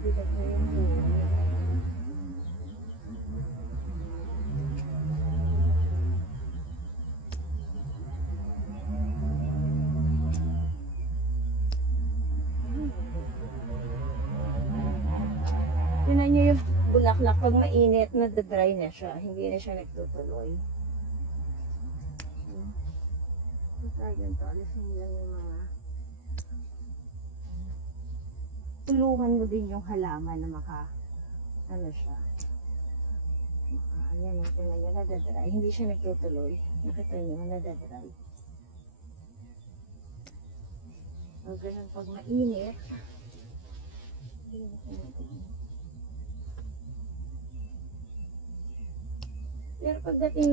Mabigat na yung buhay. Tinan nyo yung bulaklak. Pag mainit, nadadry na siya. Hindi na siya nagtutuloy. Ganito, alisin lang yung mga tulungan mo din yung halaman na ano siya ayan, tingnan nyo, nadadry, hindi siya nagtutuloy, nakita nyo, nadadry. So, ganun pag mainit, pero pagdating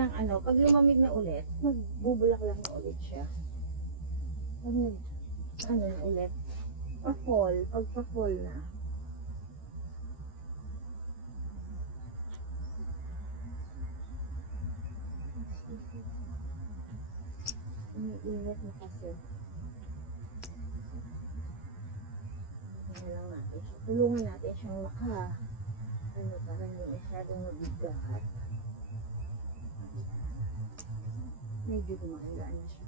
ng ano, pag lumamig na ulit, magbubulak lang na ulit siya. Ano na ulit? Pa-fall, pagpa-fall na. Umiinit na kasi. Tulungan natin siyang para hindi masyadong mabigat. Medyo gumagaan na siya.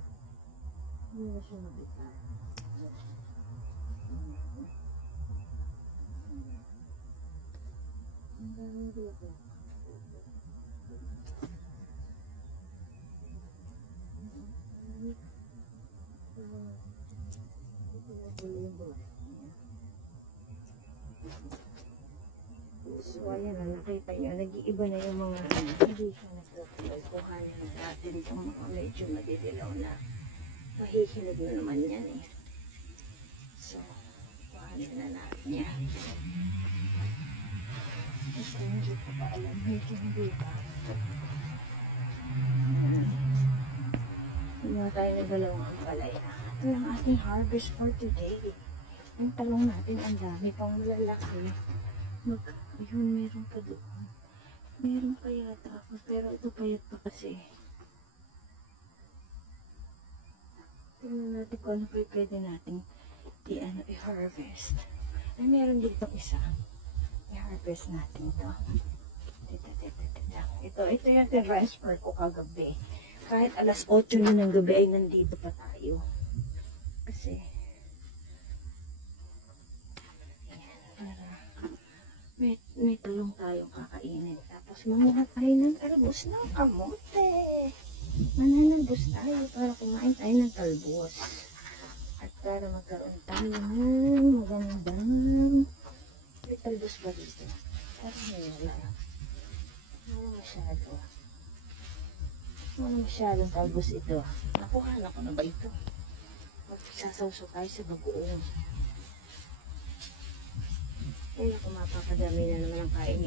Hindi na siya mabigat. Ang daming dito. So, ayan na, nakita nyo, nag-iiba na yung mga hindi siya nagtutuloy. Kuhanin na natin itong mga medyo madidilaw na. Mahihilig na naman yan eh. So, kuhanin na natin yan. Kasi hindi ko pa alam, medyo hindi pa. Hindi tayo ng dalawang ampalaya. Ito lang ating harvest for today. Yung talong natin, ang dami pang malalaki. Ayun, meron pa doon. Meron pa yata ako, pero ito payat pa kasi. Tingnan natin kung ano pa pwede natin i-harvest. Ay, meron dito isa. I-harvest natin ito. Ito yung transfer ko kagabi. Kahit alas 8 na ng gabi ay nandito pa tayo. Kasi, may talong tayong kakainin. Tapos manguha tayo ng talbos ng kamote. Mananalbos tayo para kumain tayo ng talbos. At para magkaroon tayo ng magandang may talbos ba dito? Parang wala. Wala masyadong talbos ito. Nakuha na ko na ba ito? Magsasawso tayo sa bagoong. Kaya kung mapapadami na naman ang kain